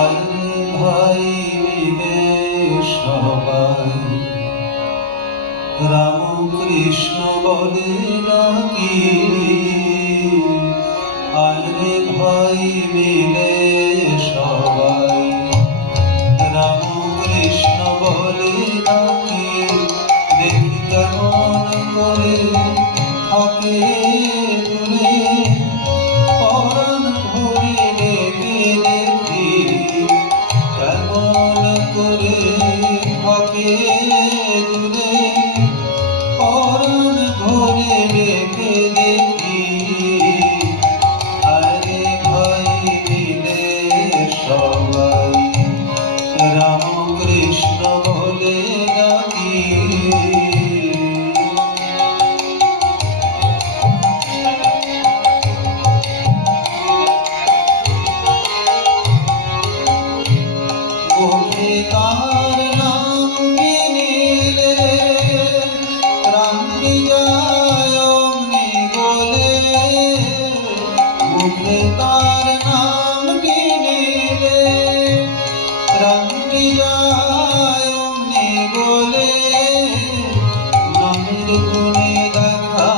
আরে ভাই মিলে সবাই রাম কৃষ্ণ বলে নাকি। আরে ভাই মিলে সবাই রাম কৃষ্ণ বলে নাকি। দেখি কেমন করে থাকে দূরে পরাণ ভরে ডেকে দেখি কেমন করে থাকে দূরে পরাণ ভরে ডেকে দেখি। আরে ভাই মিলে সবাই রাম কৃষ্ণ বলে ডাকি। মুখে তার নাম নিলে রাম কি যায় অমনি বলে। মুখে তার নাম নিলে রাম কি যায় অমনি বলে। নামের গুণে দেখা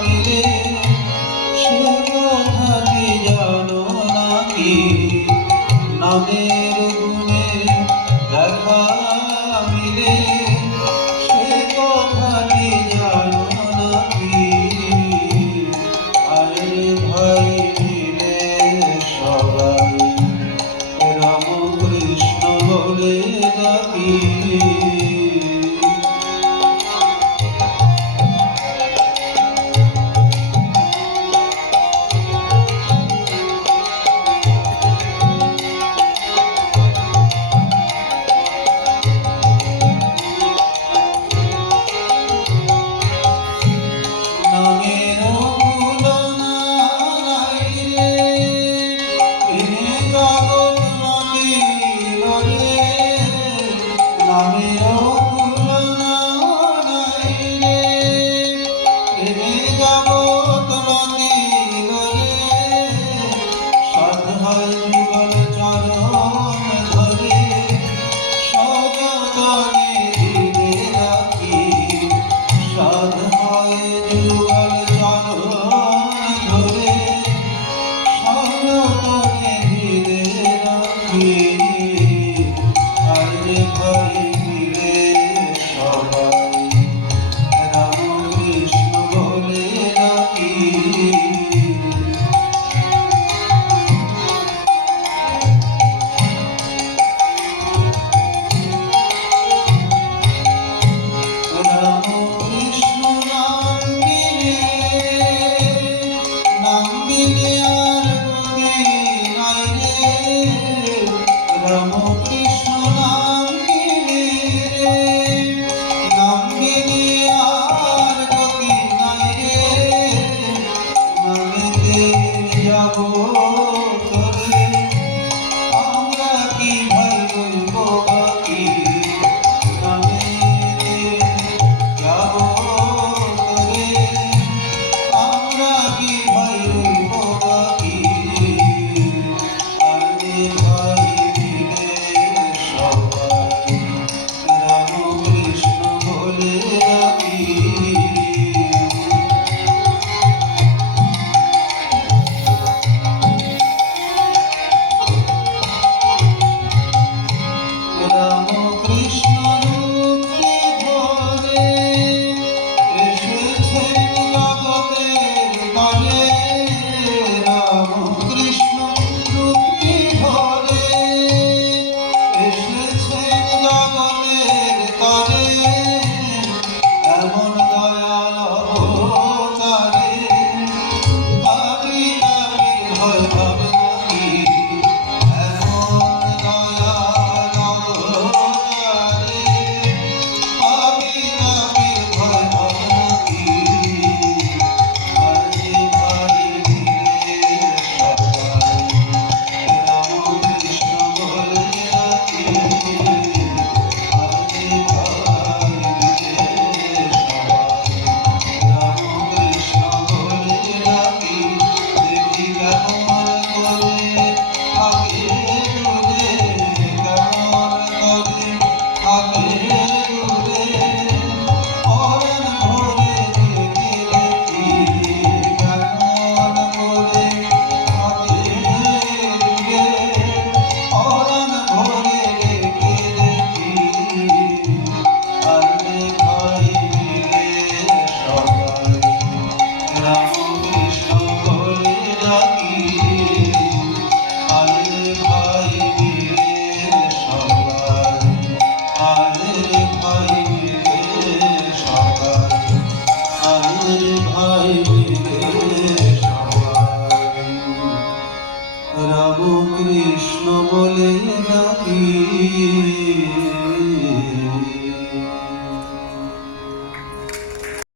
মিলে সে কথা কি জানো নাকি। নামের গুণে দেখা মিলে সে কথাটি জানো নাকি। আরে ভাই মিলে সবাই রাম কৃষ্ণ বলে ডাকি। আরে ভাই মিলে সবাই রাম কৃষ্ণ বলে ডাকি। ভাই মিলে